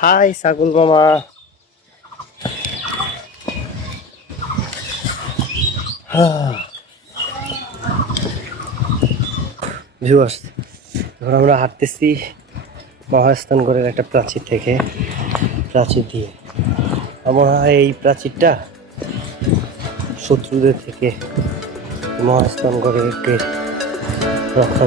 High সাগুল মামা। Viewers এখন আমরা হাঁটতেছি মহাস্থানগড়ের একটা প্রাচীর থেকে, প্রাচীর দিয়ে। আমার এই প্রাচীরটা শত্রুদের থেকে মহাস্থানগড়কে রক্ষা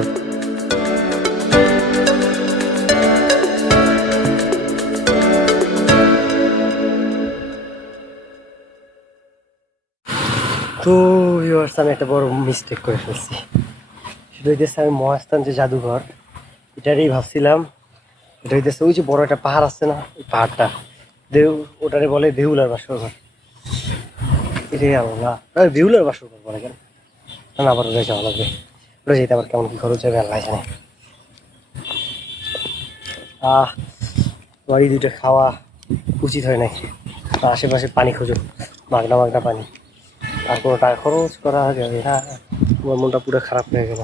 তো ভিউয়ার্স আমি একটা বড় মিস্টেক করে ফেলছি। সেটা হইতেছে, আমি মহাস্থান যে জাদুঘর, এটারই ভাবছিলাম, এটা হইতেছে, ওই যে বড় একটা পাহাড় আছে না, ওই পাহাড়টা, দেউ, ওটারে বলে দেউলার বাসর ঘর এটাই আল্লাহ দেউলার বাসর ঘর বলে কেন? না আবার ওটা যাওয়া লাগবে। ওটা যেতে আবার কেমন কি খরচ যাবে আল্লাহ জানে। আহ বাড়ি দুটো খাওয়া উচিত হয় আর আশেপাশে পানি খোঁজো, মাগনা মাগনা পানি। আর কোনো টাকা খরচ করা যাবে। না আমার মনটা পুরো খারাপ হয়ে গেল।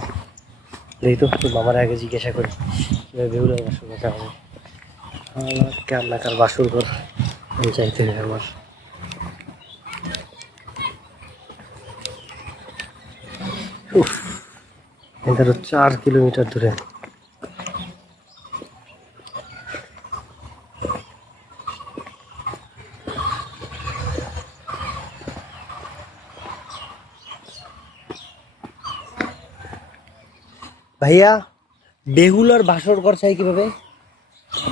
এই তো তোর মামার আগে জিজ্ঞাসা করি বেহুলার বাসর ঘর যাব আমার কান্নাকার বাসর ঘর চাইতে হবে আমার এদের চার কিলোমিটার দূরে। ভাইয়া বেহুলার বাসর ঘর চাই কীভাবে?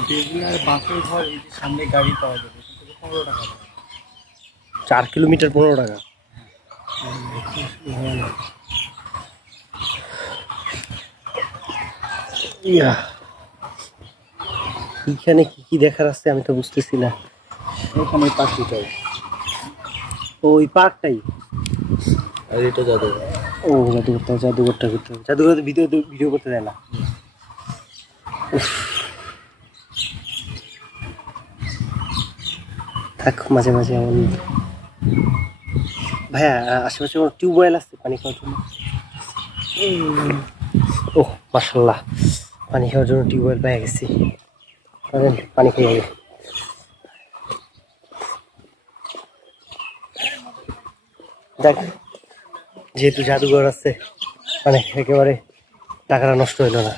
বেগুনার বাসের ঘর এই যে সামনে গাড়ি পাওয়া যাবে পনেরো টাকা চার কিলোমিটার পনেরো টাকা। ইয়া এইখানে কি কি দেখার আছে আমি তো বুঝতেছি না। এখানে পাখিটাই ওই পার্কটাই? আর এটা যাবে ও, জাদুঘরটা জাদুঘরটা করতে হবে। জাদুঘরের ভিডিও ভিডিও করতে দেয় না। থাক, মাঝে মাঝে এমন। ভাইয়া, আশেপাশে কোনো টিউবওয়েল আছে? পানি খাওয়ার জন্য? ও মাসাল্লাহ পানি খাওয়ার জন্য টিউবওয়েল পেয়ে গেছি। পানি খেয়ে যাবে দেখ যেহেতু জাদুঘর আছে মানে একেবারে টাকাটা নষ্ট হইল না।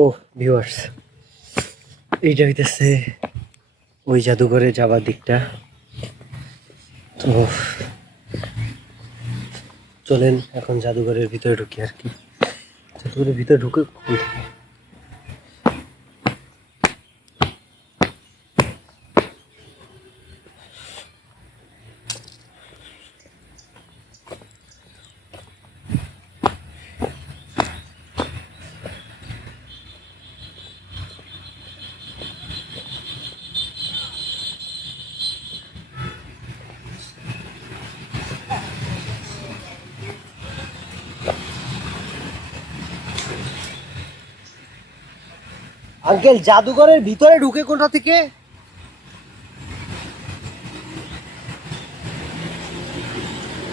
ও ভিউয়ার্স এইটা হইতেছে ওই জাদুঘরে যাবার দিকটা। তো চলেন এখন জাদুঘরের ভিতরে ঢুকি আর কি। জাদুঘরের ভিতরে ঢুকে আঙ্কেল জাদুঘরের ভিতরে ঢুকে কোনটা থেকে?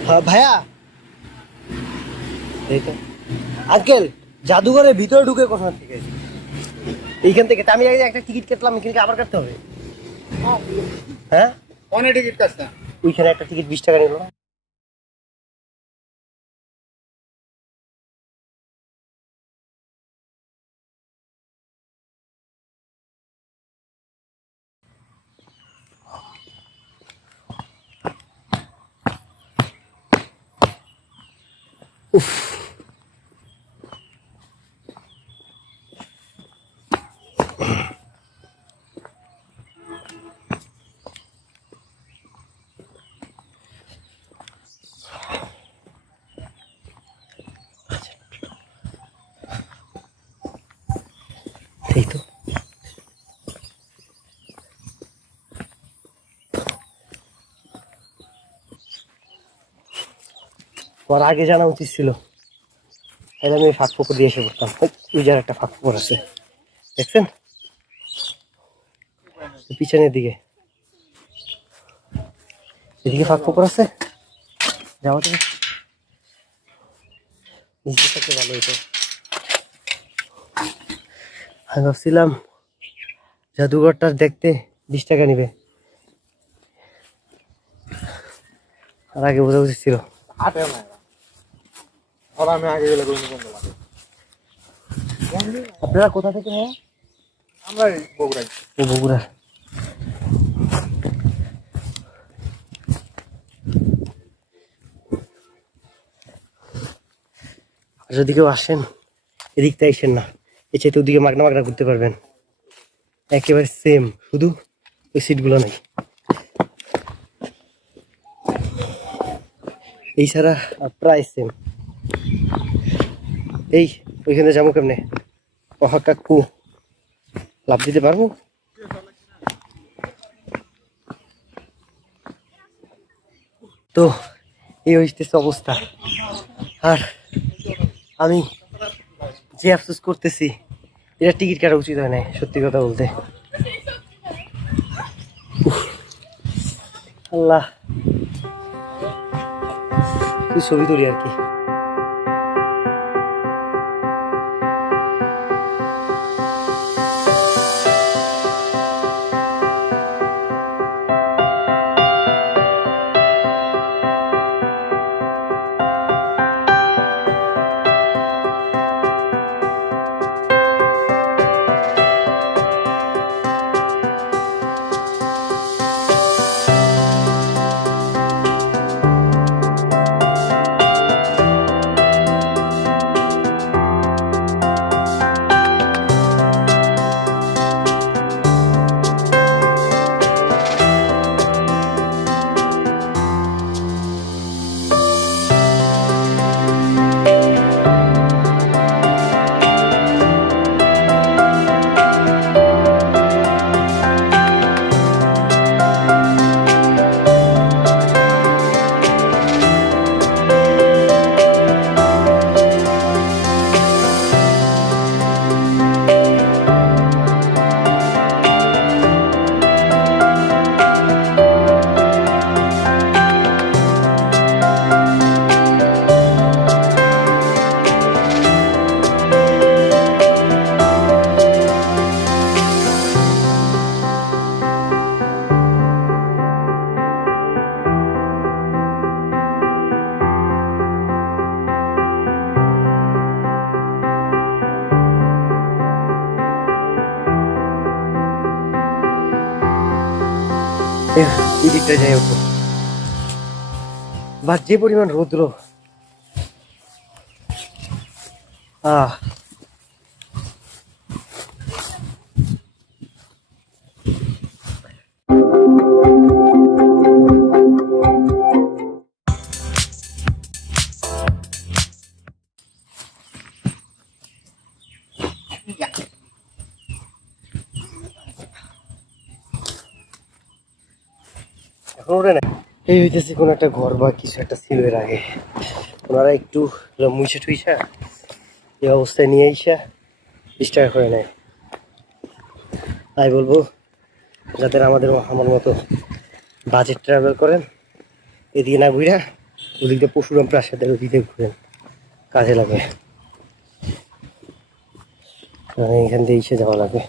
হ্যাঁ, ভাইয়া। আঙ্কেল জাদুঘরের ভিতরে ঢুকে কোথা থেকে? এইখান থেকে। আমি আগে একটা টিকিট কাটলাম এখানে কি আবার কাটতে হবে। হ্যাঁ। অনেক টিকিট কাটছে ওইখানে একটা টিকিট বিশ টাকা নিল। উফ এই তো আমার আগে জানা উচিত ছিল। তাহলে আমি ফাঁক পুকুর দিয়ে এসে পড়তাম। ওই যার একটা ফাঁক পুকুর আছে। দেখছেন? পিছনের দিকে। এদিকে ফাঁক পুকুর আছে? যাওয়া যাবে নিচে থাকলে ভালো হতো আমি ভাবছিলাম জাদুঘরটা দেখতে বিশ টাকা নিবে। আর আগে বোঝা উচিত ছিল। ওরা আমি আগে গেলে কোনো বন্ধ লাগে। আপনারা কোথা থেকে হ্যাঁ আমরা এই বগুড়াই ও বগুড়া। আর যদি কেউ আসেন এদিকটা আসেন না। চাইতে ওদিকে মাগনা মাগনা করতে পারবেন। একেবারে সেম শুধু ওই সিটগুলো নেই। এই ছাড়া প্রায় সেম এই, ওইখানে যাব কেমনে? অহা কাকু লাভ দিতে পারব? তো, এই হইতেছে অবস্থা। আর আমি যে আফসোস করতেছি, এটা টিকিট কাটা উচিত হয় না সত্যি কথা বলতে। আল্লাহ। ছবি তুলি আর কি। এই দিকটা যাই ওঠো বা যে পরিমাণ রৌদ্র। এখন ওঠে না এই হইতেছে কোনো একটা ঘর বা কিছু একটা ছিল আগে। ওনারা একটু মুইসা টুইসা, এই অবস্থায় নিয়ে আইসা বিশ করে নেয়। তাই বলব, যাদের আমাদের আমার মতো বাজেট ট্রাভেল করেন, এদিকে না ঘুরা ওদিক পশুরাম প্রাসাদের ওদিকে ঘুরেন। কাজে লাগে। এখান দিয়ে এসে যাওয়া লাগে।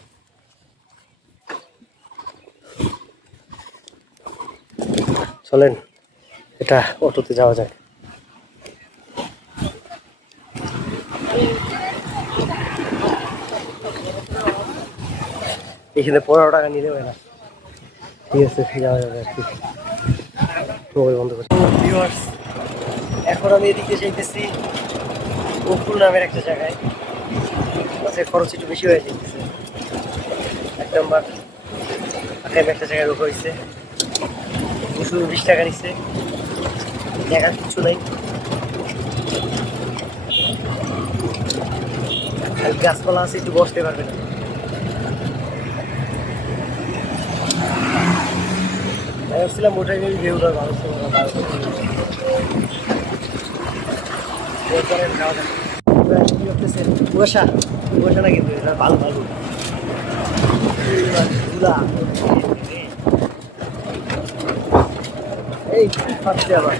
চলেন, এটা অটোতে যাওয়া যায় এখানে পনেরো টাকা নিলে হয় না। ঠিক আছে যাওয়া যাবে আর কি। বন্ধ করছি এখন আমি এদিকে যাইতেছি গোকুল নামের একটা জায়গায়। বাসের খরচ একটু বেশি হয়ে যাইতেছে। এক নম্বর একটা জায়গায় রোগ হয়েছে। দুশো বিশ টাকা দেখার কিছু নাই। খালি গাছপালা আছে, একটু বসতে পারবে না। ভাবছিলাম ওটাই আমি ভিউটা ভালো ছিল? কুয়াশা কুয়াশা না কিন্তু, এটা ভালো ভালো এই কি খাচ্ছে আবার।